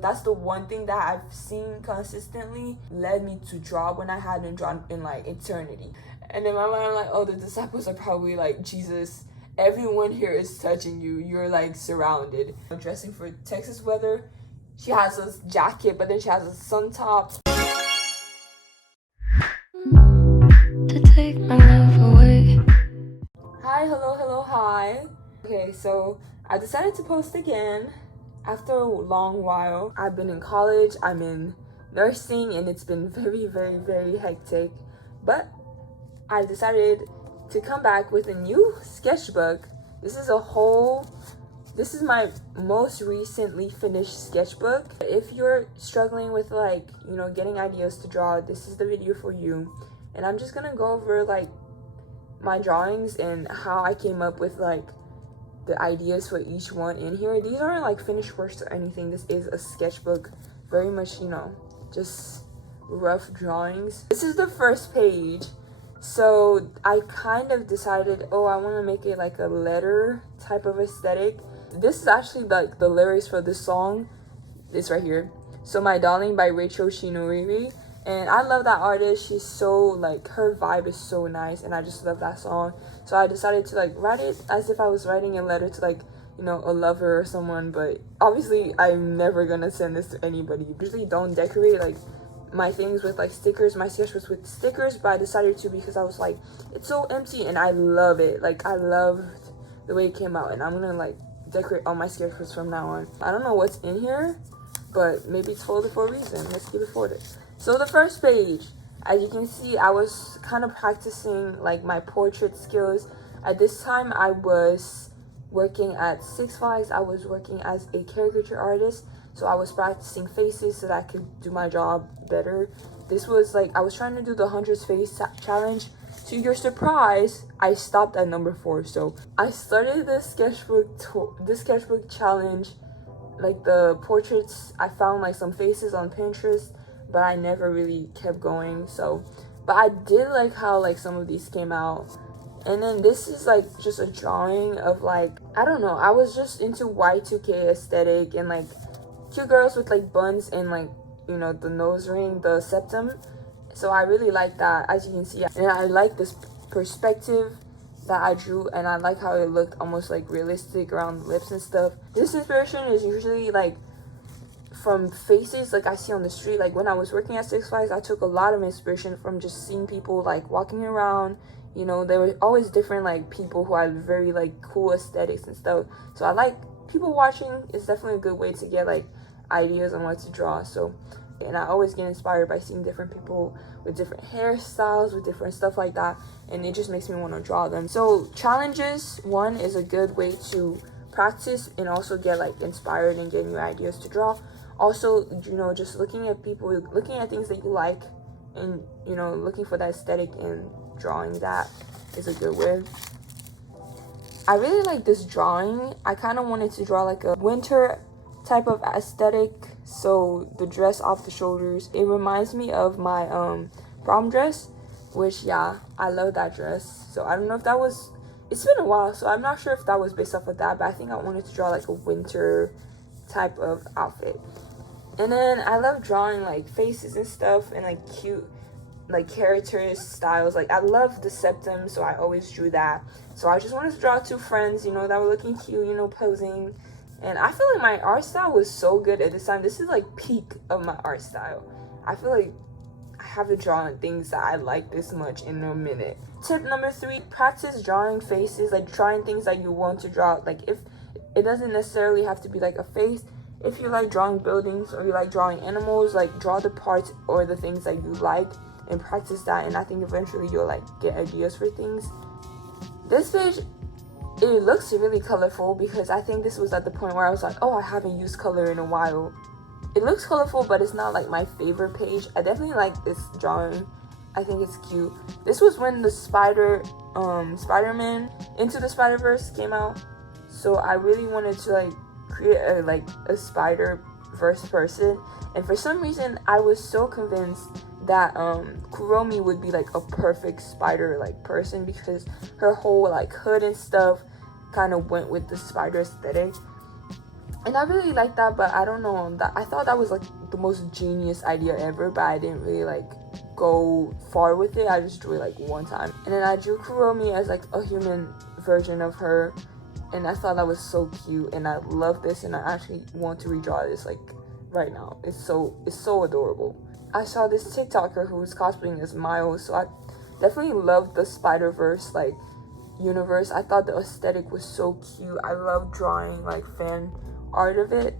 That's the one thing that I've seen consistently led me to draw when I hadn't drawn in like eternity. And in my mind, I'm like, oh, the disciples are probably like, Jesus, everyone here is touching you. You're like surrounded. I'm dressing for Texas weather. She has a jacket, but then she has a sun top. To take my love away. Hi, hello, hi. Okay, so I decided to post again. After a long while, I've been in college, I'm in nursing, and it's been very hectic. But I decided to come back with a new sketchbook. This is my most recently finished sketchbook. If you're struggling with like, getting ideas to draw, this is the video for you. And I'm just gonna go over like my drawings and how I came up with like the ideas for each one in here. These aren't like finished works or anything. This is a sketchbook, very much, just rough drawings. This is the first page. So I kind of decided, I want to make it like a letter type of aesthetic. This is actually like the lyrics for this song. It's right here. So My Darling by Rachel Shinoribi. And I love that artist. She's so like, her vibe is so nice, and I just love that song. So I decided to like write it as if I was writing a letter to like, a lover or someone. But obviously I'm never gonna send this to anybody. Usually don't decorate like my things with like stickers, my sketchbooks with stickers, but I decided to because I was like, it's so empty and I love it. Like I loved the way it came out, and I'm gonna like decorate all my sketchbooks from now on. I don't know what's in here, but maybe it's folded for a reason. Let's keep it folded. So the first page, as you can see, I was kind of practicing like my portrait skills. At this time, I was working at Six Flags. I was working as a caricature artist. So I was practicing faces so that I could do my job better. This was like, I was trying to do the 100 face challenge. To your surprise, I stopped at number 4. So I started this sketchbook challenge, like the portraits. I found like some faces on Pinterest, but I never really kept going. But I did like how like some of these came out. And then this is like just a drawing of like, I don't know, I was just into Y2K aesthetic and like cute girls with like buns and like, the nose ring, the septum. So I really like that, as you can see. And I like this perspective that I drew, and I like how it looked almost like realistic around the lips and stuff. This inspiration is usually like from faces like I see on the street. Like when I was working at Six Flags, I took a lot of inspiration from just seeing people like walking around. There were always different like people who had very like cool aesthetics and stuff. So I like people watching. It's definitely a good way to get like ideas on what to draw. And I always get inspired by seeing different people with different hairstyles, with different stuff like that, and it just makes me want to draw them. So challenges, one, is a good way to practice and also get like inspired and get new ideas to draw. Also, just looking at people, looking at things that you like, and looking for that aesthetic and drawing that is a good way. I really like this drawing. I kind of wanted to draw like a winter type of aesthetic. So the dress off the shoulders, it reminds me of my prom dress, which I love that dress. So I don't know if that was, it's been a while, so I'm not sure if that was based off of that, but I think I wanted to draw like a winter type of outfit. And then I love drawing like faces and stuff and like cute like characters styles. Like I love the septum, so I always drew that. So I just wanted to draw 2 friends, that were looking cute, posing. And I feel like my art style was so good at this time. This is like peak of my art style. I feel like I haven't drawn things that I like this much in a minute. Tip number 3, practice drawing faces, like trying things that you want to draw. Like if it doesn't necessarily have to be like a face. If you like drawing buildings or you like drawing animals, like draw the parts or the things that you like and practice that. And I think eventually you'll like get ideas for things. This page, it looks really colorful because I think this was at the point where I was like, I haven't used color in a while. It looks colorful, but it's not like my favorite page. I definitely like this drawing. I think it's cute. This was when the Spider-Man Into the Spider-Verse came out. So I really wanted to like create a Spider-Verse person. And for some reason, I was so convinced that Kuromi would be like a perfect spider like person because her whole like hood and stuff kind of went with the spider aesthetic. And I really like that, but I don't know, that I thought that was like the most genius idea ever, but I didn't really like go far with it. I just drew it like one time. And then I drew Kuromi as like a human version of her, and I thought that was so cute, and I love this, and I actually want to redraw this like right now. It's so adorable. I saw this TikToker who was cosplaying as Miles, so I definitely loved the Spider-Verse like universe. I thought the aesthetic was so cute. I love drawing like fan art of it.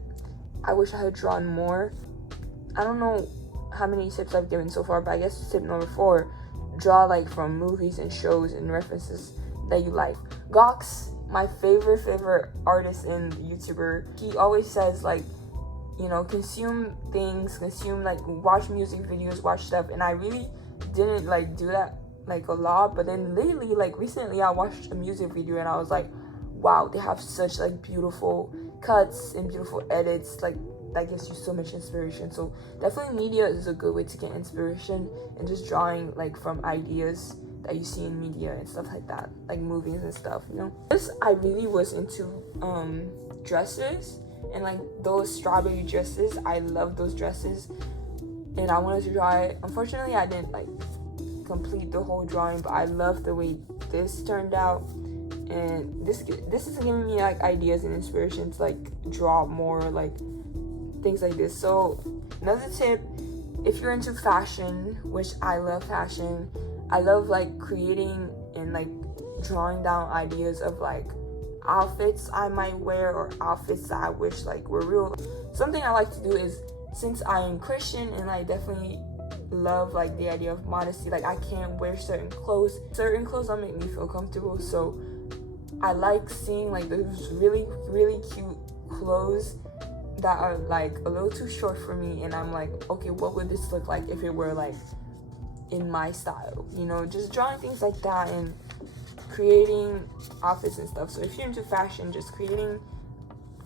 I wish I had drawn more. I don't know how many tips I've given so far, but I guess tip number 4, draw like from movies and shows and references that you like. Gox, my favorite artist and YouTuber, he always says like, you know, consume things, like watch music videos, watch stuff, and I really didn't like do that like a lot, but then lately, like recently, I watched a music video and I was like, wow, they have such like beautiful cuts and beautiful edits, like that gives you so much inspiration. So definitely media is a good way to get inspiration, and just drawing like from ideas that you see in media and stuff like that, like movies and stuff, you know. This, I really was into dresses, and like those strawberry dresses, I love those dresses, and I wanted to draw it. Unfortunately, I didn't like complete the whole drawing, but I love the way this turned out, and this is giving me like ideas and inspiration to like draw more like things like this. So another tip, if you're into fashion, which I love fashion, I love like creating and like drawing down ideas of like outfits I might wear, or outfits that I wish like were real. Something I like to do is, since I am Christian and I definitely love like the idea of modesty, like I can't wear certain clothes don't make me feel comfortable, so I like seeing like those really cute clothes that are like a little too short for me, and I'm like, okay, what would this look like if it were like in my style, you know? Just drawing things like that and creating outfits and stuff. So if you're into fashion, just creating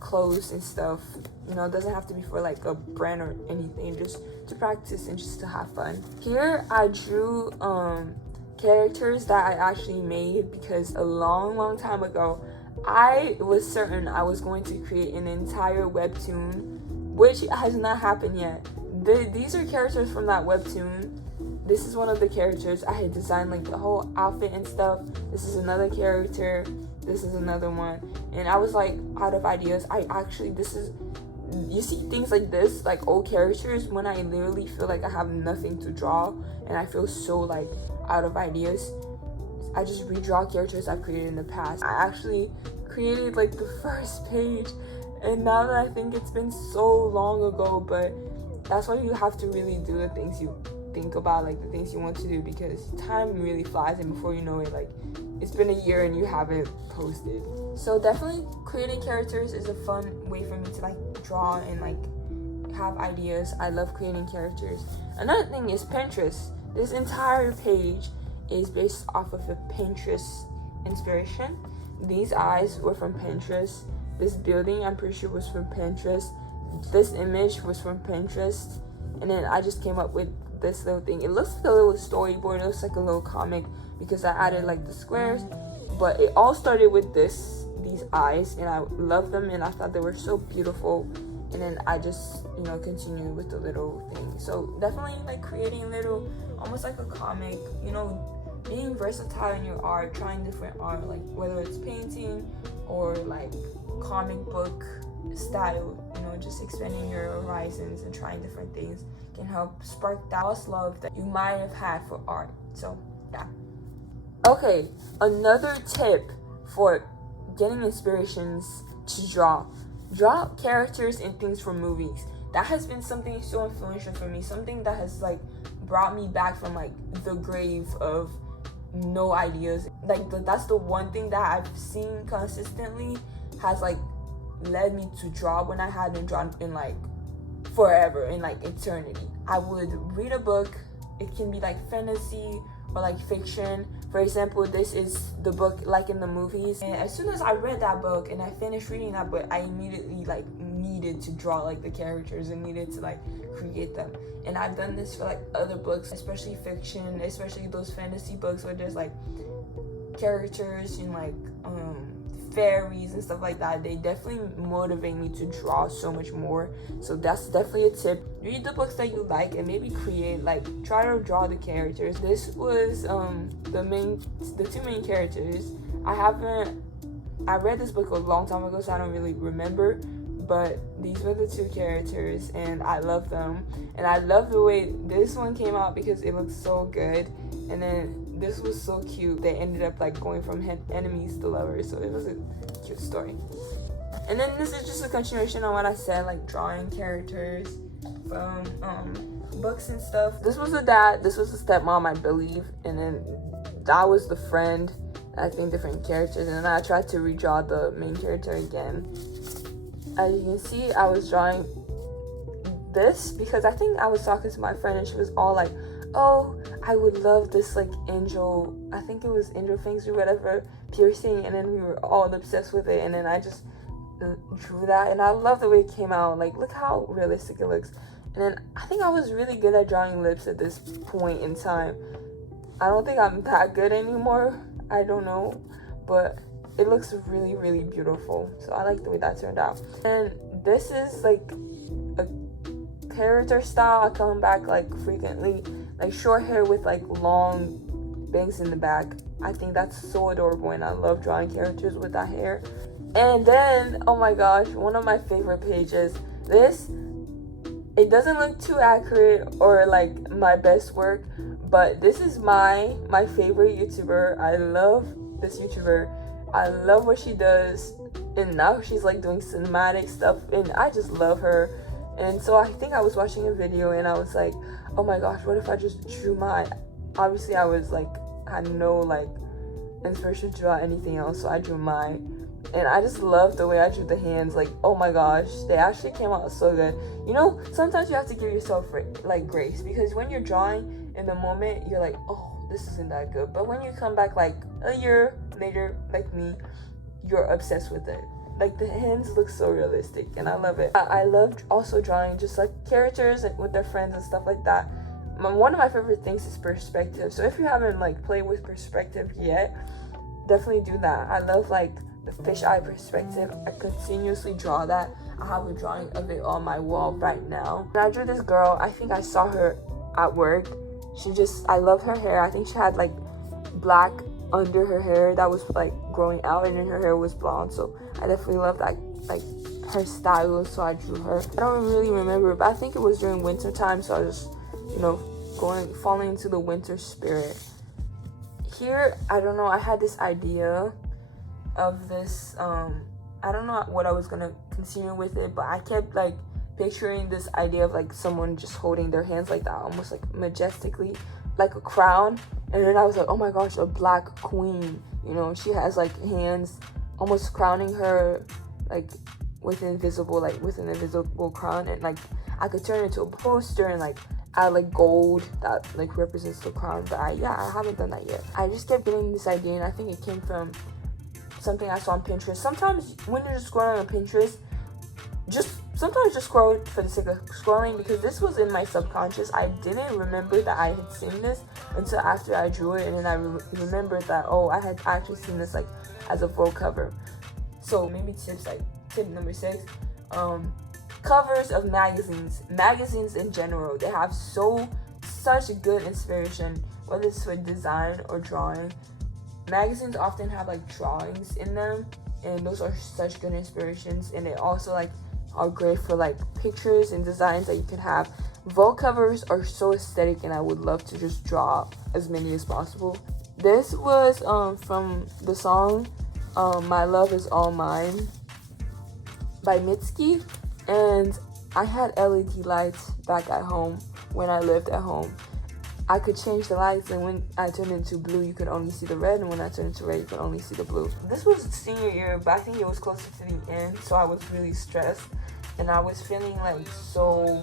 clothes and stuff, you know, it doesn't have to be for like a brand or anything, just to practice and just to have fun. Here I drew characters that I actually made, because a long time ago I was certain I was going to create an entire webtoon, which has not happened yet. These are characters from that webtoon. This is one of the characters. I had designed like the whole outfit and stuff. This is another character. This is another one. And I was like out of ideas. You see things like this, like old characters, when I literally feel like I have nothing to draw and I feel so like out of ideas, I just redraw characters I've created in the past. I actually created like the first page, and now that I think it's been so long ago, but that's why you have to really do the things you think about, like the things you want to do, because time really flies, and before you know it, like it's been a year and you haven't posted. So definitely creating characters is a fun way for me to like draw and like have ideas. I love creating characters. Another thing is Pinterest. This entire page is based off of a Pinterest inspiration. These eyes were from Pinterest. This building, I'm pretty sure, was from Pinterest. This image was from Pinterest. And then I just came up with this little thing. It looks like a little storyboard. It looks like a little comic because I added like the squares. But it all started with these eyes, and I love them, and I thought they were so beautiful. And then I just, you know, continued with the little thing. So definitely like creating a little, almost like a comic, you know, being versatile in your art, trying different art, like whether it's painting or like comic book style, you know, just expanding your horizons and trying different things can help spark that lost love that you might have had for art. So yeah. Okay, another tip for getting inspirations to draw characters and things from movies. That has been something so influential for me, something that has like brought me back from like the grave of no ideas. Like that's the one thing that I've seen consistently has like led me to draw when I hadn't drawn in like forever, in like eternity. I would read a book. It can be like fantasy or like fiction. For example, this is the book like in the movies, and as soon as I read that book and I finished reading that book, I immediately like needed to draw like the characters and needed to like create them. And I've done this for like other books, especially fiction, especially those fantasy books where there's like characters in like fairies and stuff like that. They definitely motivate me to draw so much more. So that's definitely a tip. Read the books that you like and maybe create, like, try to draw the characters. This was the two main characters. I read this book a long time ago, so I don't really remember, but these were the two characters and I love them. And I love the way this one came out because it looks so good, and then this was so cute. They ended up like going from enemies to lovers, so it was a cute story. And then this is just a continuation on what I said, like drawing characters from books and stuff. This was the dad, this was the stepmom, I believe, and then that was the friend. I think different characters, and then I tried to redraw the main character again. As you can see, I was drawing this because I think I was talking to my friend and she was all like, oh, I would love this like angel, I think it was angel fangs or whatever, piercing, and then we were all obsessed with it, and then I just drew that, and I love the way it came out. Like, look how realistic it looks. And then I think I was really good at drawing lips at this point in time. I don't think I'm that good anymore, I don't know, but it looks really, really beautiful. So I like the way that turned out. And this is like a character style. I come back like frequently, like short hair with like long bangs in the back. I think that's so adorable, and I love drawing characters with that hair. And then, oh my gosh, one of my favorite pages. This, it doesn't look too accurate or like my best work, but this is my favorite YouTuber. I love this YouTuber. I love what she does, and now she's like doing cinematic stuff, and I just love her. And so I think I was watching a video and I was like, oh my gosh, what if I just drew mine? Obviously I was like, had no like inspiration to draw anything else, so I drew mine, and I just love the way I drew the hands. Like, oh my gosh, they actually came out so good. You know, sometimes you have to give yourself like grace, because when you're drawing in the moment, you're like, oh, this isn't that good, but when you come back like a year later, like me, you're obsessed with it. Like, the hands look so realistic, and I love it. I love also drawing just like characters with their friends and stuff like that. One of my favorite things is perspective. So if you haven't like played with perspective yet, definitely do that. I love like the fisheye perspective. I continuously draw that. I have a drawing of it on my wall right now. And I drew this girl. I think I saw her at work. I love her hair. I think she had like black under her hair that was like growing out, and then her hair was blonde. So I definitely love that, like her style, so I drew her. I don't really remember, but I think it was during winter time, so I was, you know, falling into the winter spirit. Here, I don't know, I had this idea of this, I don't know what I was gonna continue with it, but I kept like picturing this idea of like someone just holding their hands like that, almost like majestically, like a crown. And then I was like, oh my gosh, a black queen, you know, she has like hands almost crowning her, like with an invisible crown, and like I could turn it into a poster and like add like gold that like represents the crown. But I haven't done that yet. I just kept getting this idea, and I think it came from something I saw on Pinterest. Sometimes when you're just scrolling on Pinterest, sometimes just scroll for the sake of scrolling, because this was in my subconscious. I didn't remember that I had seen this until after I drew it, and then I remembered that, oh, I had actually seen this like as a Vogue cover. So maybe tips, like tip number 6, covers of magazines in general, they have such good inspiration, whether it's for design or drawing. Magazines often have like drawings in them, and those are such good inspirations, and they also like are great for like pictures and designs that you can have. Vogue covers are so aesthetic, and I would love to just draw as many as possible. This was from the song My Love Is All Mine by Mitski, and I had LED lights back at home when I lived at home. I could change the lights, and when I turned into blue, you could only see the red, and when I turned into red, you could only see the blue. This was senior year, but I think it was closer to the end, so I was really stressed, and I was feeling like so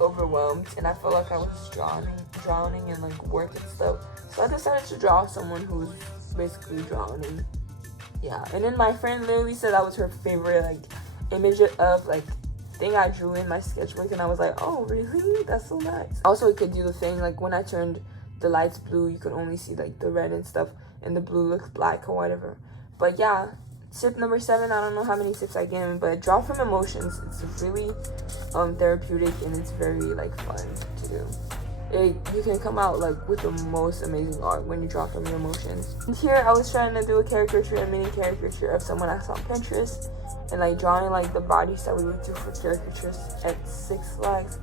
overwhelmed, and I felt like I was drowning in like work and stuff. So I decided to draw someone who's basically drowning. Yeah, and then my friend literally said that was her favorite like image of like thing I drew in my sketchbook, and I was like, oh really, that's so nice. Also, it could do the thing like when I turned the lights blue, you could only see like the red and stuff, and the blue looks black or whatever. But yeah, Sip number 7, I don't know how many sips I get, but draw from emotions. It's really therapeutic, and it's very like fun to do. You can come out like with the most amazing art when you draw from your emotions. And here I was trying to do a mini caricature of someone I saw on Pinterest, and like drawing like the bodies that we would do for caricatures at Six Flags.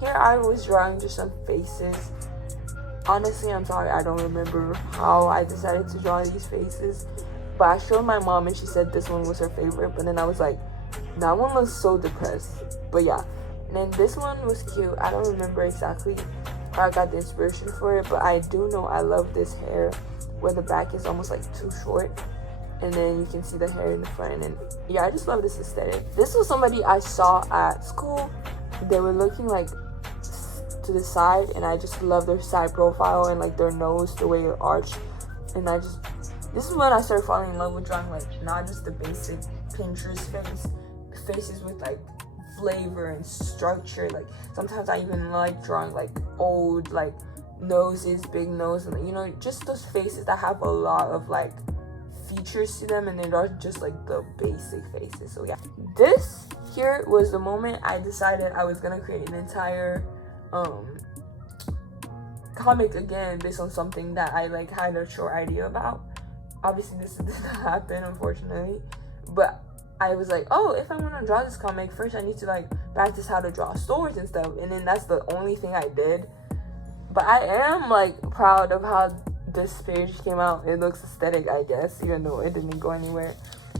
Here I was drawing just some faces. Honestly, I'm sorry, I don't remember how I decided to draw these faces, but I showed my mom and she said this one was her favorite, but then I was like, that one looks so depressed. But yeah, and then this one was cute. I don't remember exactly how I got the inspiration for it, but I do know I love this hair where the back is almost like too short, and then you can see the hair in the front. And yeah, I just love this aesthetic. This was somebody I saw at school. They were looking like to the side, and I just love their side profile and like their nose, the way it arched. And this is when I started falling in love with drawing like not just the basic Pinterest faces with like flavor and structure. Like sometimes I even like drawing like old like noses, big nose, and you know, just those faces that have a lot of like features to them, and they're not just like the basic faces. So yeah, this here was the moment I decided I was gonna create an entire comic again based on something that I like had a short idea about. Obviously this did not happen, unfortunately, but I was like, oh, if I want to draw this comic, first I need to like practice how to draw swords and stuff, and then that's the only thing I did. But I am like proud of how this page came out. It looks aesthetic, I guess, even though it didn't go anywhere.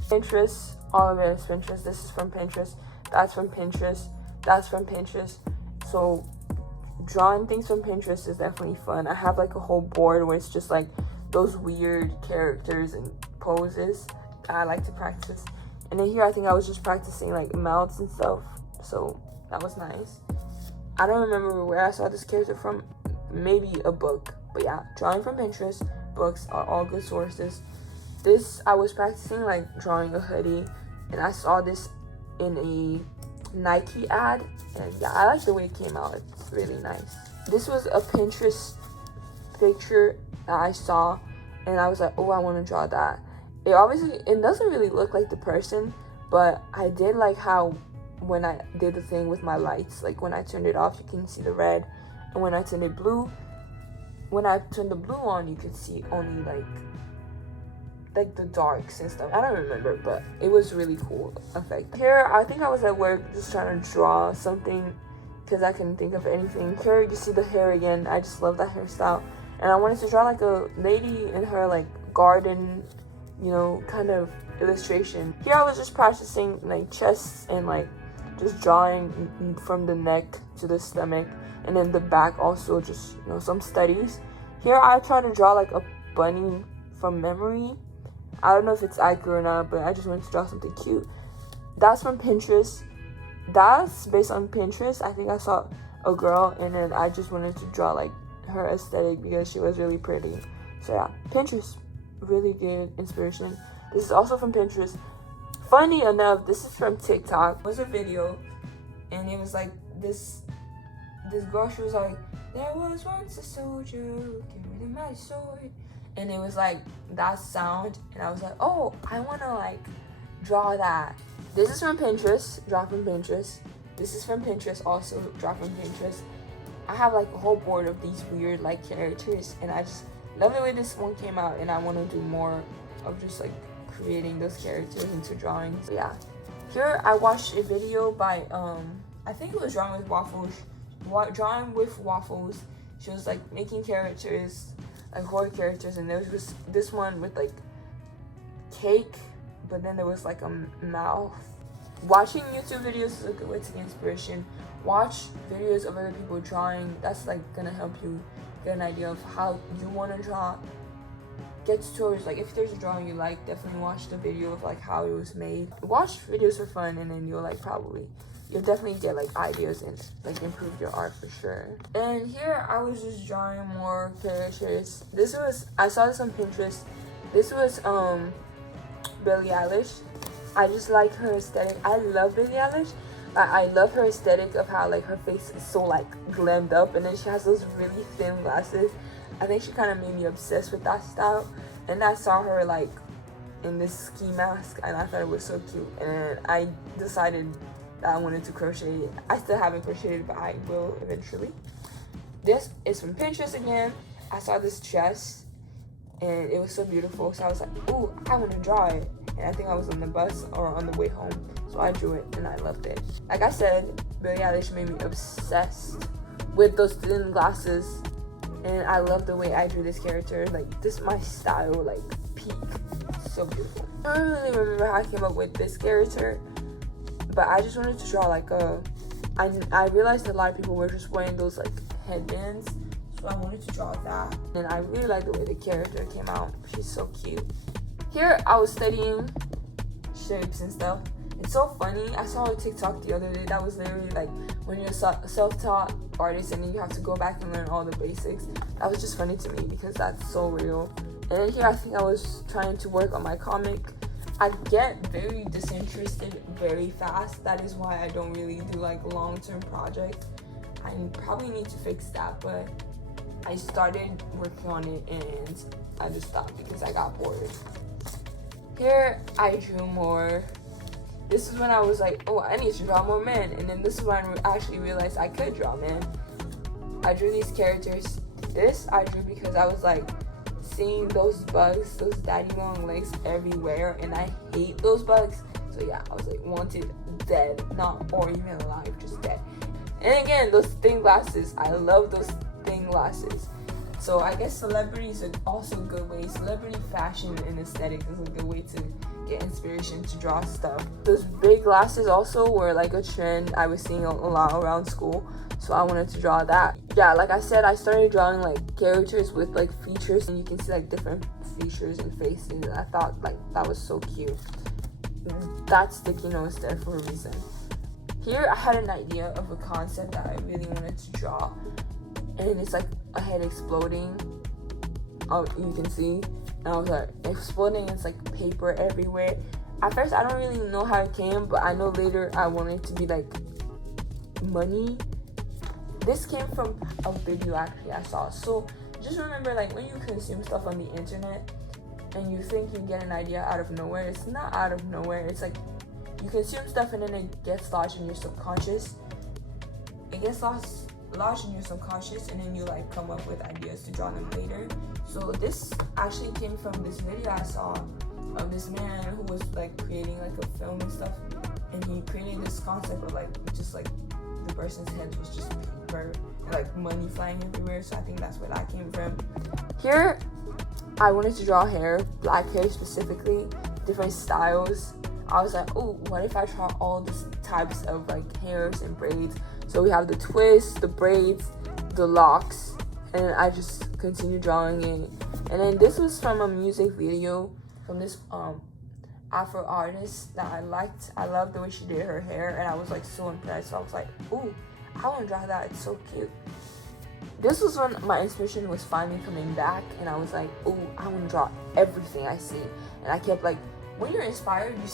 Pinterest, all of it is Pinterest. This is from Pinterest, that's from Pinterest, that's from Pinterest. So drawing things from Pinterest is definitely fun. I have like a whole board where it's just like those weird characters and poses that I like to practice. And then here I think I was just practicing like mouths and stuff, so that was nice. I don't remember where I saw this character from, maybe a book. But yeah, drawing from Pinterest, books are all good sources. This, I was practicing like drawing a hoodie, and I saw this in a Nike ad, and yeah, I like the way it came out. It's really nice. This was a Pinterest picture that I saw, and I was like, oh, I want to draw that. It doesn't really look like the person, but I did like how when I did the thing with my lights, like when I turned it off, you can see the red, and when I turned it blue, when I turned the blue on, you could see only like the darks and stuff. I don't remember, but it was really cool effect. Here, I think I was at work just trying to draw something because I couldn't think of anything. Here, you see the hair again. I just love that hairstyle, and I wanted to draw like a lady in her like garden, you know, kind of illustration. Here I was just practicing like chests and like just drawing from the neck to the stomach, and then the back also, just, you know, some studies. Here I try to draw like a bunny from memory. I don't know if it's accurate or not, but I just wanted to draw something cute. That's from Pinterest. That's based on Pinterest. I think I saw a girl, and then I just wanted to draw like her aesthetic because she was really pretty. So yeah, Pinterest, really good inspiration. This is also from Pinterest. Funny enough, this is from TikTok. It was a video, and it was like this girl, she was like, there was once a soldier who carried a mighty sword, and it was like that sound, and I was like, oh, I want to like draw that. This is from Pinterest, draw from Pinterest. This is from Pinterest, also draw from Pinterest. I have like a whole board of these weird like characters, and I just love the way this one came out, and I want to do more of just like creating those characters into drawings. So yeah, here I watched a video by I think it was Drawing with Waffles. She was like making characters, like horror characters, and there was this one with like cake, but then there was like a mouth. Watching YouTube videos is a good way to get inspiration. Watch videos of other people drawing. That's like gonna help you get an idea of how you want to draw. Get tutorials, like if there's a drawing you like, definitely watch the video of like how it was made. Watch videos for fun, and then you'll definitely get like ideas and like improve your art for sure. And here I was just drawing more characters. I saw this on Pinterest. This was Billie Eilish. I just like her aesthetic. I love Billie Eilish. I love her aesthetic of how like her face is so like glammed up, and then she has those really thin glasses. I think she kind of made me obsessed with that style. And I saw her like in this ski mask, and I thought it was so cute. And I decided that I wanted to crochet it. I still haven't crocheted, but I will eventually. This is from Pinterest again. I saw this dress and it was so beautiful, so I was like, ooh, I want to draw it. And I think I was on the bus or on the way home, so I drew it and I loved it. Like I said, Billie Eilish made me obsessed with those thin glasses, and I love the way I drew this character. Like, this is my style, like, peak. So beautiful. I don't really remember how I came up with this character, but I just wanted to draw like I realized a lot of people were just wearing those like headbands, so I wanted to draw that. And I really like the way the character came out. She's so cute. Here I was studying shapes and stuff. It's so funny. I saw a TikTok the other day that was literally like when you're a self-taught artist and then you have to go back and learn all the basics. That was just funny to me because that's so real. And then here I think I was trying to work on my comic. I get very disinterested very fast. That is why I don't really do like long-term projects. I probably need to fix that, but I started working on it and I just stopped because I got bored. Here I drew more. This is when I was like, oh, I need to draw more men. And then this is when I actually realized I could draw men. I drew these characters. This I drew because I was like seeing those bugs, those daddy long legs everywhere, and I hate those bugs. So yeah, I was like, wanted dead, not or even alive, just dead. And again, those thin glasses. I love those thin glasses. So I guess celebrities are also a good way. Celebrity fashion and aesthetic is a good way to get inspiration to draw stuff. Those big glasses also were like a trend I was seeing a lot around school, so I wanted to draw that. Yeah, like I said, I started drawing like characters with like features, and you can see like different features and faces, and I thought like that was so cute. That sticky note there for a reason. Here I had an idea of a concept that I really wanted to draw, and it's like a head exploding. Oh, you can see. And I was like, exploding, it's like paper everywhere. At first, I don't really know how it came, but I know later I wanted it to be like money. This came from a video actually I saw. So just remember, like when you consume stuff on the internet and you think you get an idea out of nowhere, it's not out of nowhere. It's like you consume stuff and then it gets lodged in your subconscious. It gets lodged in your subconscious, and then you like come up with ideas to draw them later. So this actually came from this video I saw of this man who was like creating like a film and stuff, and he created this concept of like just like the person's head was just paper and like money flying everywhere. So I think that's where that came from. Here I wanted to draw hair, black hair specifically, different styles. I was like, oh, what if I draw all these types of like hairs and braids? So we have the twists, the braids, the locks, and I just continued drawing it. And then this was from a music video from this Afro artist that I liked. I loved the way she did her hair, and I was like so impressed. So I was like, ooh, I want to draw that. It's so cute. This was when my inspiration was finally coming back, and I was like, ooh, I want to draw everything I see. And I kept like, when you're inspired, you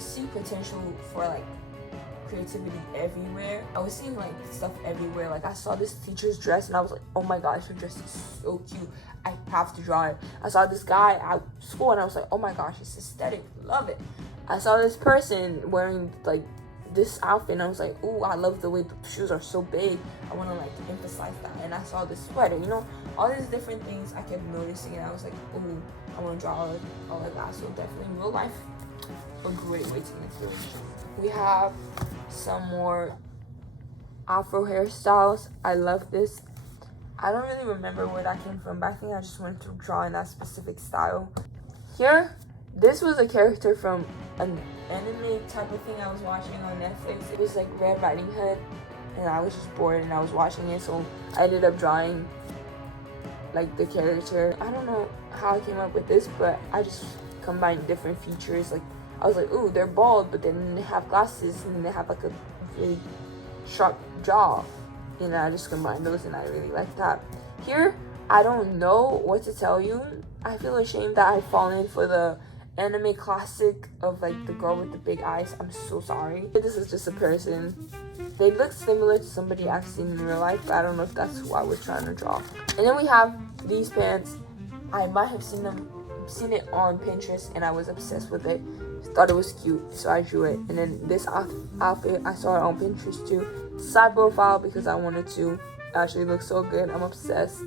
see potential for like creativity everywhere. I was seeing like stuff everywhere. Like I saw this teacher's dress and I was like, oh my gosh, her dress is so cute, I have to draw it. I saw this guy at school and I was like, oh my gosh, it's aesthetic, love it. I saw this person wearing like this outfit and I was like, ooh, I love the way the shoes are so big, I want to like emphasize that. And I saw this sweater, you know, all these different things I kept noticing, and I was like, ooh, I want to draw all of that. So definitely in real life, a great way to get inspiration. We have some more Afro hairstyles. I love this. I don't really remember where that came from, but I think I just wanted to draw in that specific style. Here, this was a character from an anime type of thing I was watching on Netflix. It was like Red Riding Hood, and I was just bored and I was watching it, so I ended up drawing like the character. I don't know how I came up with this, but I just combined different features. Like I was like, ooh, they're bald, but then they have glasses and they have like a really sharp jaw. You know, I just combined those and I really like that. Here, I don't know what to tell you. I feel ashamed that I've fallen for the anime classic of like the girl with the big eyes. I'm so sorry. This is just a person. They look similar to somebody I've seen in real life, but I don't know if that's who I was trying to draw. And then we have these pants. I might have seen them seen it on Pinterest and I was obsessed with it. Thought it was cute, so I drew it. And then this outfit, I saw it on Pinterest too. Side profile because I wanted to. Actually look so good. I'm obsessed.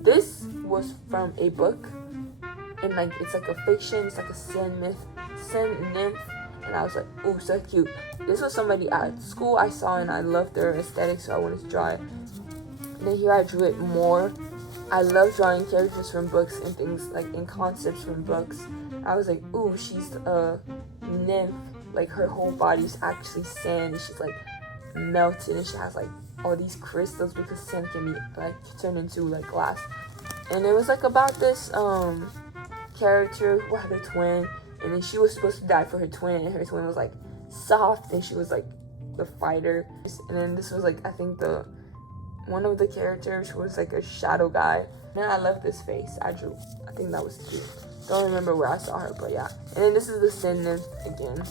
This was from a book, and like it's like a fiction. It's like a sin nymph, and I was like, ooh, so cute. This was somebody at school I saw, and I loved their aesthetic, so I wanted to draw it. And then here I drew it more. I love drawing characters from books and things like in concepts from books. I was like, ooh, she's a nymph. Like her whole body's actually sand. She's like melted, and she has like all these crystals because sand can be like turned into like glass. And it was like about this character who had a twin, and then she was supposed to die for her twin, and her twin was like soft, and she was like the fighter. And then this was like, I think the one of the characters was like a shadow guy. And then I love this face I drew. I think that was cute. Don't remember where I saw her, but yeah. And then this is the sin nymph again.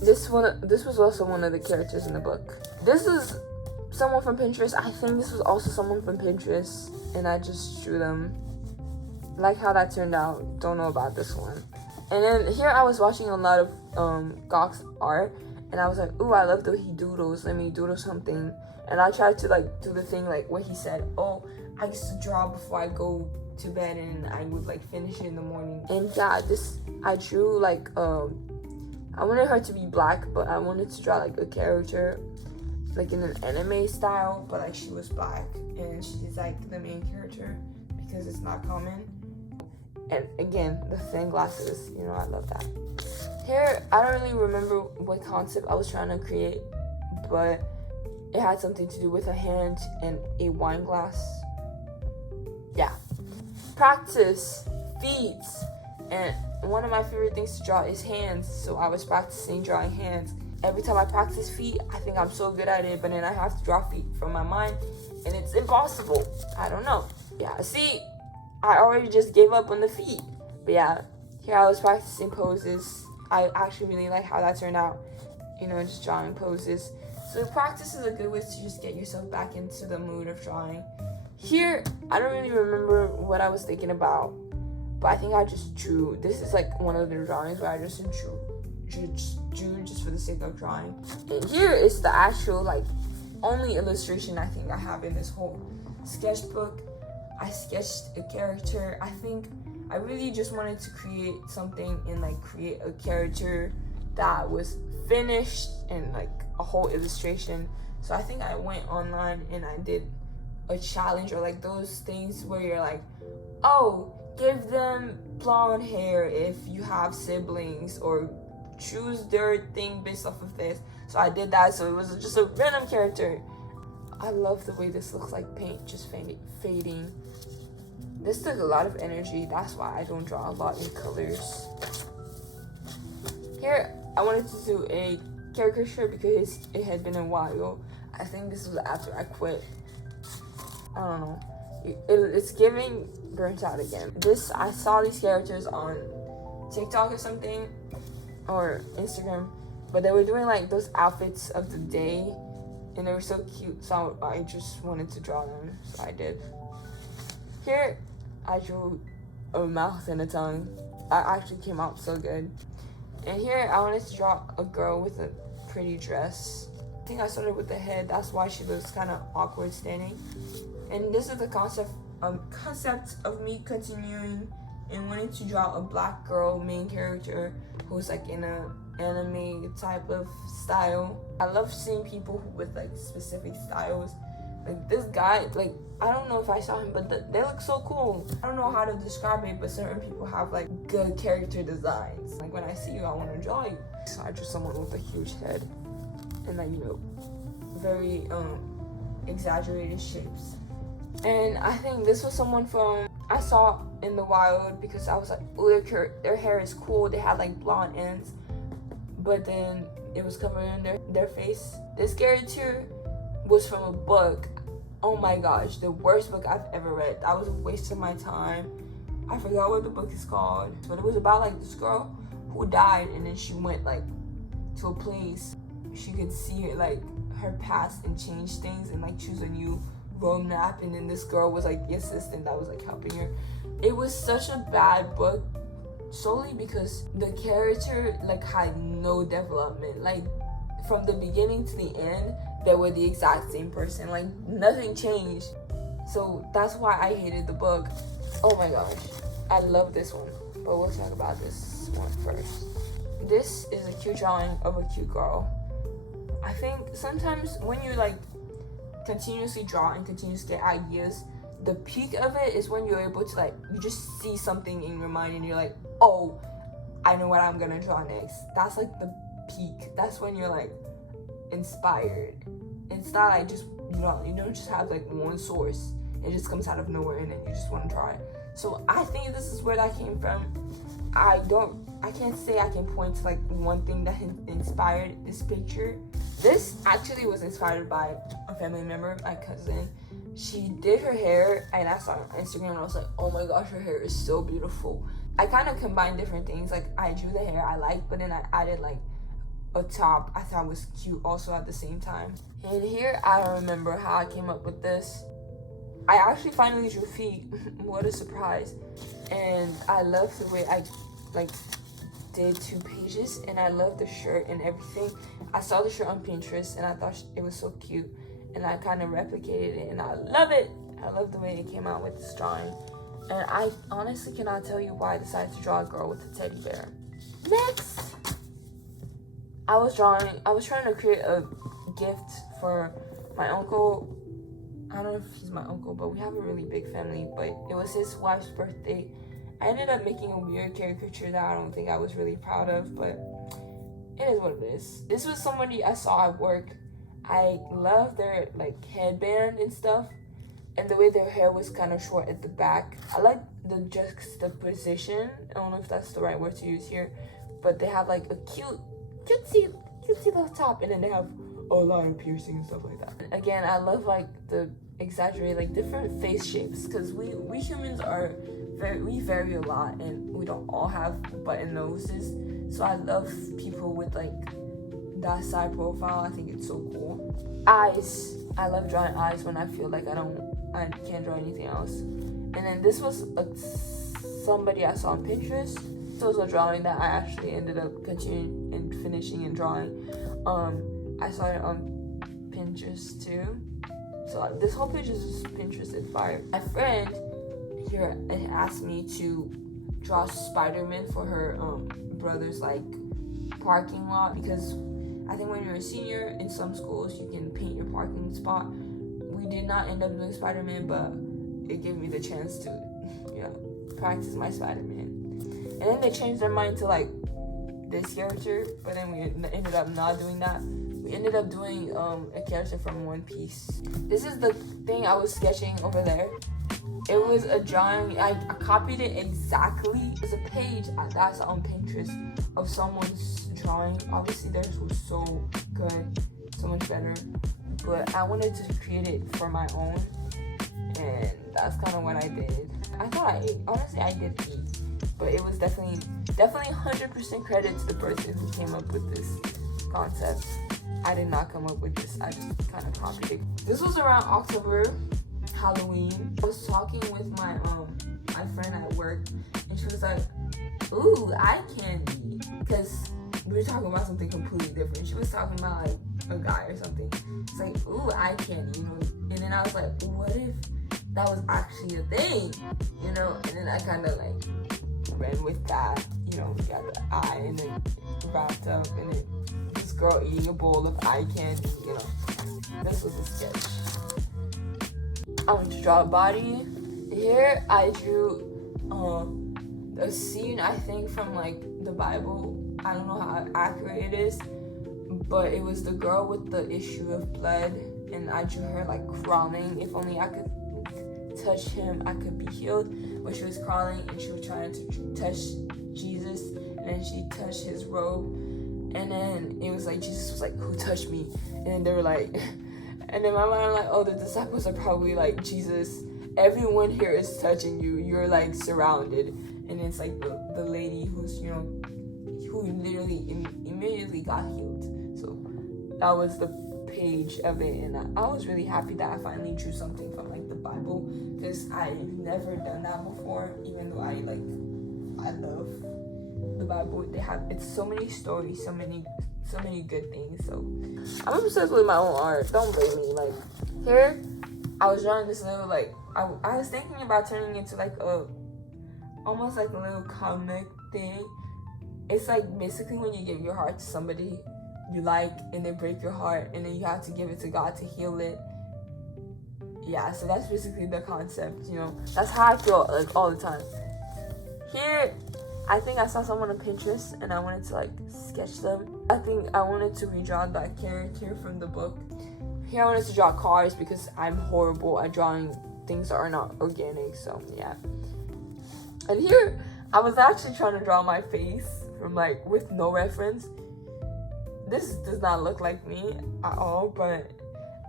This was also one of the characters in the book. This is someone from Pinterest. I think this was also someone from Pinterest, and I just drew them. Like how that turned out. Don't know about this one. And then here I was watching a lot of Gok's art, and I was like, ooh, I love the way he doodles. Let me doodle something. And I tried to like do the thing like what he said. Oh, I used to draw before I go to bed, and I would like finish it in the morning. And yeah, this I drew like I wanted her to be black, but I wanted to draw like a character like in an anime style, but like she was black, and she's like the main character because it's not common. And again, the thin glasses, you know, I love that. Here, I don't really remember what concept I was trying to create, but it had something to do with a hand and a wine glass. Yeah. Practice, feet, and one of my favorite things to draw is hands, so I was practicing drawing hands. Every time I practice feet, I think I'm so good at it, but then I have to draw feet from my mind, and it's impossible. I don't know. Yeah, see, I already just gave up on the feet. But yeah, here I was practicing poses. I actually really like how that turned out, you know, just drawing poses. So practice is a good way to just get yourself back into the mood of drawing. Here, I don't really remember what I was thinking about, but I think I just drew. This is like one of the drawings where I just drew just for the sake of drawing. And here is the actual like only illustration I think I have in this whole sketchbook. I sketched a character. I think I really just wanted to create something and like create a character that was finished and like a whole illustration. So I think I went online and I did a challenge, or like those things where you're like, oh, give them blonde hair if you have siblings, or choose their thing based off of this. So I did that, so it was just a random character. I love the way this looks like paint just fading. This took a lot of energy, that's why I don't draw a lot in colors. Here, I wanted to do a caricature because it had been a while. I think this was after I quit. I don't know. It's giving burnt out again. I saw these characters on TikTok or something, or Instagram, but they were doing like those outfits of the day, and they were so cute, so I just wanted to draw them, so I did. Here, I drew a mouth and a tongue. It actually came out so good. And here, I wanted to draw a girl with a pretty dress. I think I started with the head, that's why she looks kind of awkward standing. And this is the concept of me continuing and wanting to draw a black girl main character who's like in a anime type of style. I love seeing people with like specific styles. Like this guy, like I don't know if I saw him, but they look so cool. I don't know how to describe it, but certain people have like good character designs. Like when I see you, I want to draw you. So I drew someone with a huge head and like, you know, very exaggerated shapes. And I think this was someone from, I saw in the wild because I was like, oh, their hair is cool. They had like blonde ends, but then it was covered in their face. This character was from a book. Oh my gosh, the worst book I've ever read. That was a waste of my time. I forgot what the book is called, but it was about like this girl who died, and then she went like to a place she could see like her past and change things and like choose a new road map, and then this girl was like the assistant that was like helping her. It was such a bad book solely because the character like had no development. Like from the beginning to the end, they were the exact same person. Like nothing changed. So that's why I hated the book. Oh my gosh, I love this one, but we'll talk about this one first. This is a cute drawing of a cute girl. I think sometimes when you like continuously draw and continuously get ideas, the peak of it is when you're able to like, you just see something in your mind and you're like, oh, I know what I'm gonna draw next. That's like the peak. That's when you're like inspired. It's not like just, you don't just have like one source. It just comes out of nowhere and then you just want to draw it. So I think this is where that came from. I can't say I can point to like one thing that inspired this picture. This actually was inspired by a family member, my cousin. She did her hair and I saw it on Instagram and I was like, oh my gosh, her hair is so beautiful. I kind of combined different things. Like I drew the hair I liked, but then I added like a top I thought was cute also at the same time. And here I don't remember how I came up with this. I actually finally drew feet. What a surprise. And I love the way I like did 2 pages, and I love the shirt and everything. I saw the shirt on Pinterest and I thought it was so cute, and I kind of replicated it and I love it. I love the way it came out with this drawing. And I honestly cannot tell you why I decided to draw a girl with a teddy bear. Next, I was trying to create a gift for my uncle. I don't know if he's my uncle, but we have a really big family, but it was his wife's birthday. I ended up making a weird caricature that I don't think I was really proud of, but it is what it is. This was somebody I saw at work. I love their like headband and stuff, and the way their hair was kind of short at the back. I like the juxtaposition. I don't know if that's the right word to use here, but they have like a cutesy little top, and then they have a lot of piercing and stuff like that. Again, I love like the exaggerate like different face shapes, because we humans are we vary a lot and we don't all have button noses. So I love people with like that side profile. I think it's so cool. Eyes. I love drawing eyes when I feel like I can't draw anything else. And then this was somebody I saw on Pinterest. This was a drawing that I actually ended up continuing and finishing and drawing. I saw it on Pinterest too. So this whole page is just Pinterest inspired. My friend here asked me to draw Spider-Man for her brother's like parking lot, because I think when you're a senior in some schools you can paint your parking spot. We did not end up doing Spider-Man, but it gave me the chance to, practice my Spider-Man. And then they changed their mind to like this character, but then we ended up not doing that. We ended up doing a character from One Piece. This is the thing I was sketching over there. It was a drawing. I copied it exactly. There's a page that's on Pinterest of someone's drawing. Obviously theirs was so good, so much better, but I wanted to create it for my own, and that's kind of what I did. I thought I ate. Honestly, I did eat, but it was definitely 100% credit to the person who came up with this concept. I did not come up with this. I just kind of copied it. This was around October, Halloween. I was talking with my friend at work, and she was like, "Ooh, eye candy," because we were talking about something completely different. She was talking about like a guy or something. It's like, "Ooh, eye candy," And then I was like, "What if that was actually a thing?" And then I kind of like ran with that. We got the eye and then wrapped up, and then this girl eating a bowl of eye candy. This was a sketch. I want to draw a body. Here I drew a scene, I think, from like the Bible. I don't know how accurate it is, but it was the girl with the issue of blood, and I drew her like crawling. If only I could touch him, I could be healed. But she was crawling and she was trying to touch Jesus, and then she touched his robe, and then it was like Jesus was like, "Who touched me?" And then they were like, and then my mind, I'm like, oh, the disciples are probably like, "Jesus, everyone here is touching you. You're like surrounded." And it's like the lady who's who literally immediately got healed. So that was the page of it, and I was really happy that I finally drew something from like the Bible, because I've never done that before, even though I love the Bible. It's so many stories, so many good things. So I'm obsessed with my own art, don't blame me. Like here I was drawing this little, like I was thinking about turning it into like almost like a little comic thing. It's like basically when you give your heart to somebody you like and they break your heart, and then you have to give it to God to heal it. Yeah, so that's basically the concept, you know. That's how I feel like all the time. Here, I think I saw someone on Pinterest and I wanted to like sketch them. I think I wanted to redraw that character from the book. Here I wanted to draw cars because I'm horrible at drawing things that are not organic, so yeah. And here, I was actually trying to draw my face from like with no reference. This does not look like me at all, but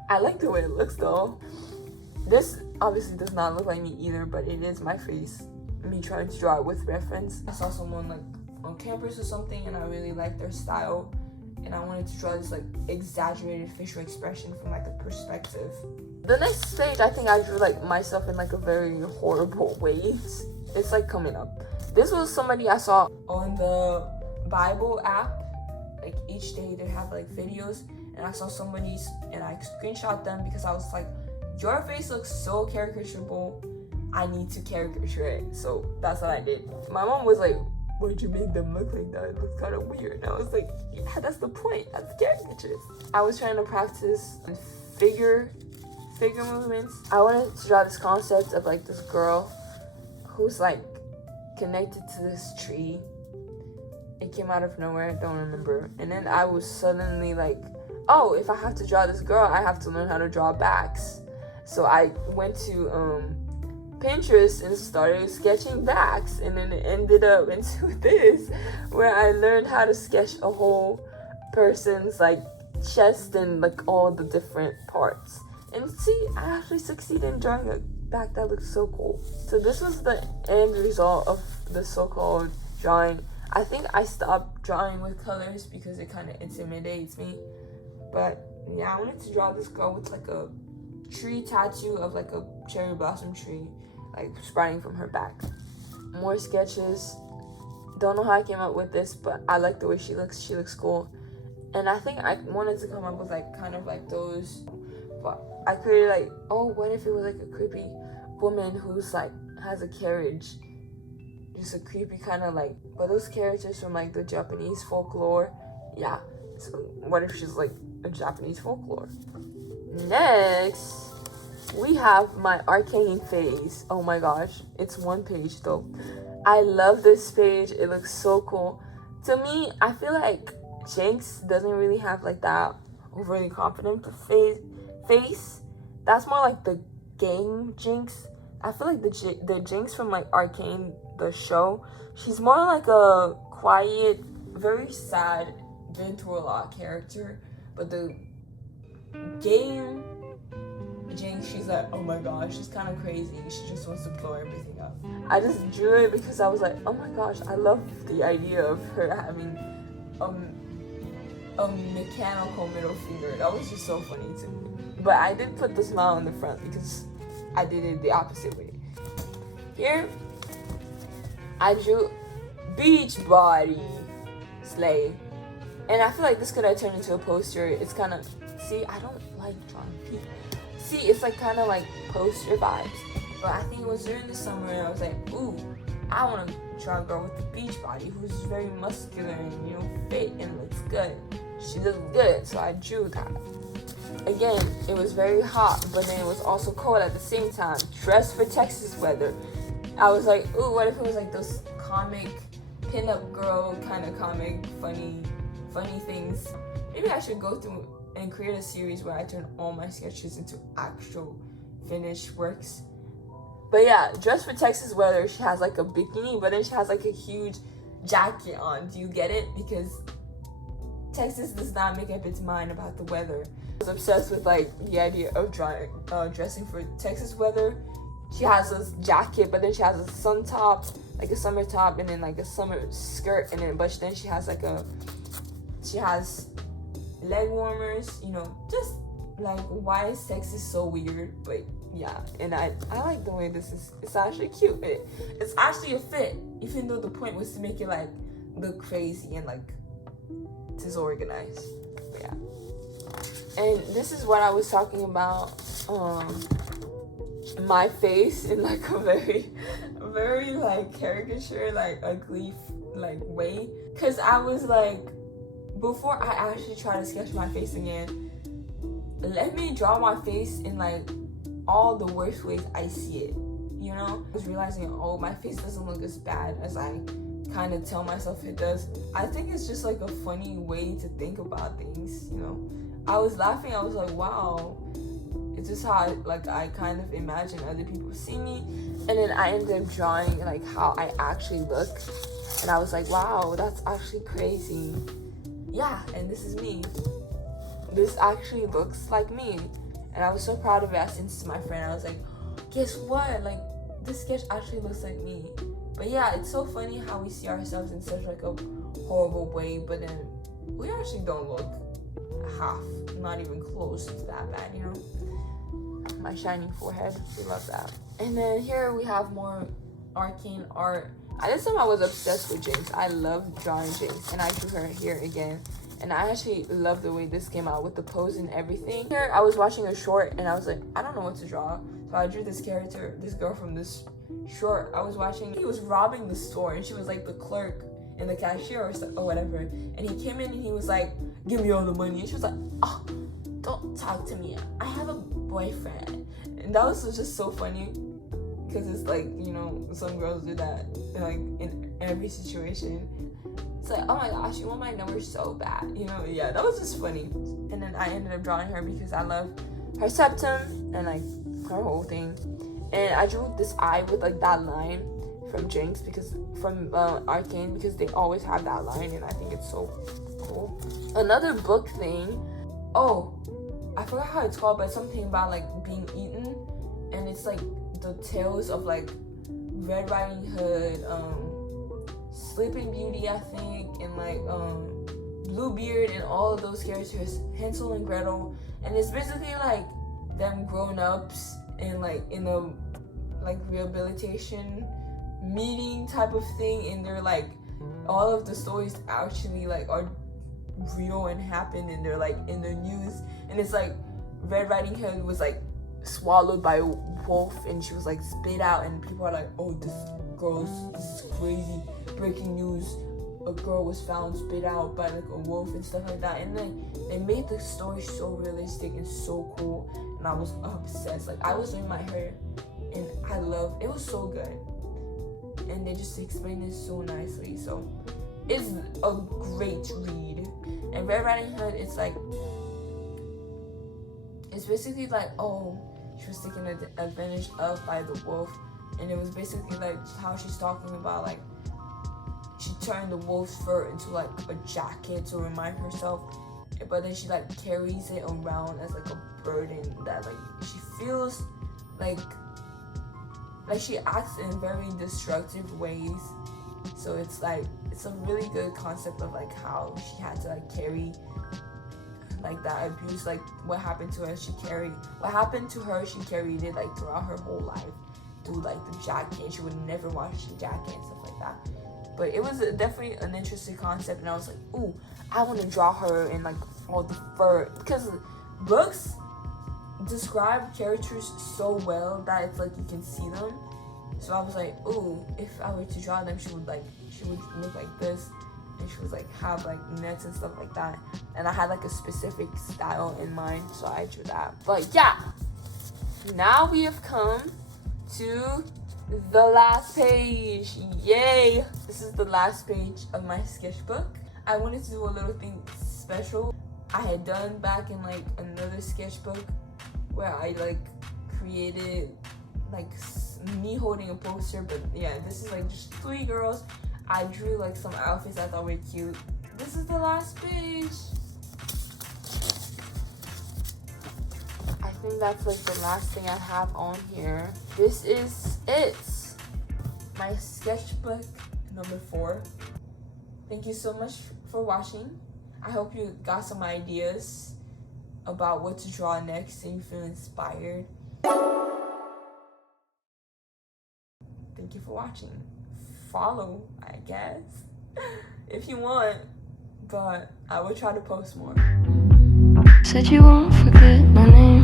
I like the way it looks though. This obviously does not look like me either, but it is my face. Me trying to draw it with reference. I saw someone like on campus or something and I really liked their style, and I wanted to draw this like exaggerated facial expression from like a perspective. The next page, I think I drew like myself in like a very horrible way. It's like coming up. This was somebody I saw on the Bible app. Like each day they have like videos, and I saw somebody's and I screenshot them because I was like, your face looks so caricaturable, I need to caricature it. So that's what I did. My mom was like, why'd you make them look like that? It looks kind of weird. And I was like, yeah, that's the point. That's caricatures. I was trying to practice figure movements. I wanted to draw this concept of like this girl who's like connected to this tree. It came out of nowhere, I don't remember. And then I was suddenly like, oh, if I have to draw this girl, I have to learn how to draw backs. So I went to Pinterest and started sketching backs, and then it ended up into this, where I learned how to sketch a whole person's like chest and like all the different parts. And see, I actually succeeded in drawing a back that looks so cool. So this was the end result of the so-called drawing. I think I stopped drawing with colors because it kind of intimidates me. But yeah, I wanted to draw this girl with like a tree tattoo of like a cherry blossom tree, like sprouting from her back. More sketches. Don't know how I came up with this, but I like the way she looks. She looks cool. And I think I wanted to come up with like kind of like those, but I created like, oh, what if it was like a creepy woman who's like has a carriage, just a creepy kind of like, but those characters from like the Japanese folklore. Yeah, so what if she's like a Japanese folklore? Next, we have my arcane phase. Oh my gosh, it's one page though. I love this page. It looks so cool. To me, I feel like Jinx doesn't really have like that overly confident face. That's more like the game Jinx. I feel like the Jinx from like Arcane, the show, she's more like a quiet, very sad, been through a lot character. But the game Jinx, she's like, oh my gosh, she's kind of crazy. She just wants to blow everything up. I just drew it because I was like, oh my gosh, I love the idea of her having a mechanical middle finger. That was just so funny to me. But I did put the smile on the front because I did it the opposite way. Here, I drew beach body slay. And I feel like this could have turned into a poster. It's kind of, see, I don't like drawing people. See, it's like kind of like poster vibes. But I think it was during the summer and I was like, ooh, I want to draw a girl with a beach body who's very muscular and, you know, fit and looks good. She looks good, so I drew that. Again, it was very hot, but then it was also cold at the same time. Dressed for Texas weather. I was like, ooh, what if it was like those comic pin-up girl kind of comic, funny things. Maybe I should go through and create a series where I turn all my sketches into actual finished works. But yeah, dressed for Texas weather, she has like a bikini, but then she has like a huge jacket on. Do you get it? Because Texas does not make up its mind about the weather. I was obsessed with like the idea of dressing for Texas weather. She has this jacket, but then she has a sun top, like a summer top, and then like a summer skirt, and then but then she has like leg warmers, you know, just like why sex is so weird, but yeah. And I like the way this is. It's actually cute. It's actually a fit, even though the point was to make it like look crazy and like disorganized. But yeah. And this is what I was talking about. My face in like a very like caricature, like ugly like way. Cause I was like, before I actually try to sketch my face again, let me draw my face in like all the worst ways I see it. You know? I was realizing, oh, my face doesn't look as bad as I kind of tell myself it does. I think it's just like a funny way to think about things, you know? I was laughing, I was like, wow, it's just how I kind of imagine other people see me. And then I ended up drawing like how I actually look. And I was like, wow, that's actually crazy. Yeah, and this is me. This actually looks like me. And I was so proud of it. I sent it to my friend. I was like, guess what? Like, this sketch actually looks like me. But yeah, it's so funny how we see ourselves in such like a horrible way, but then we actually don't look half, not even close to that bad, you know? My shining forehead, we love that. And then here we have more arcane art. At this time I was obsessed with Jinx. I love drawing Jinx, and I drew her here again. And I actually love the way this came out with the pose and everything. Here I was watching a short and I was like, I don't know what to draw. So I drew this character, this girl from this short I was watching. He was robbing the store and she was like the clerk and the cashier or whatever. And he came in and he was like, give me all the money. And she was like, oh, don't talk to me. I have a boyfriend. And that was just so funny. Because it's like, you know, some girls do that like in every situation. It's like, oh my gosh, you want my number so bad, you know? Yeah, that was just funny. And then I ended up drawing her because I love her septum and like her whole thing. And I drew this eye with like that line from Jinx, because from Arcane, because they always have that line, and I think it's so cool. Another book thing. Oh, I forgot how it's called, but something about like being eaten, and it's like the tales of like Red Riding Hood, Sleeping Beauty, I think, and like Bluebeard and all of those characters, Hansel and Gretel. And it's basically like them grown-ups and like in a like rehabilitation meeting type of thing, and they're like all of the stories actually like are real and happened, and they're like in the news. And it's like Red Riding Hood was like swallowed by a wolf and she was like spit out, and people are like, oh, this is crazy, breaking news, a girl was found spit out by like a wolf and stuff like that. And then they made the story so realistic and so cool, and I was obsessed. Like, I was doing my hair and I loved it. Was so good, and they just explained it so nicely. So it's a great read. And Red Riding Hood, it's like, it's basically like, oh, she was taken advantage of by the wolf, and it was basically like how she's talking about like she turned the wolf's fur into like a jacket to remind herself, but then she like carries it around as like a burden that like she feels like she acts in very destructive ways. So it's like, it's a really good concept of like how she had to like carry like that abuse, like what happened to her, she carried it like throughout her whole life through like the jacket. She would never wash the jacket and stuff like that. But it was definitely an interesting concept, and I was like, ooh, I want to draw her in like all the fur, because books describe characters so well that it's like you can see them. So I was like, ooh, if I were to draw them, she would look like this, and she would like have like nets and stuff like that. And I had like a specific style in mind, so I drew that. But yeah, now we have come to the last page. Yay! This is the last page of my sketchbook. I wanted to do a little thing special. I had done back in like another sketchbook where I like created like me holding a poster, but yeah, this is like just 3 girls. I drew like some outfits I thought were cute. This is the last page. I think that's like the last thing I have on here. This is it. My sketchbook number 4. Thank you so much for watching. I hope you got some ideas about what to draw next and you feel inspired. Thank you for watching. Follow, I guess, if you want, but I will try to post more. Said you won't forget my name.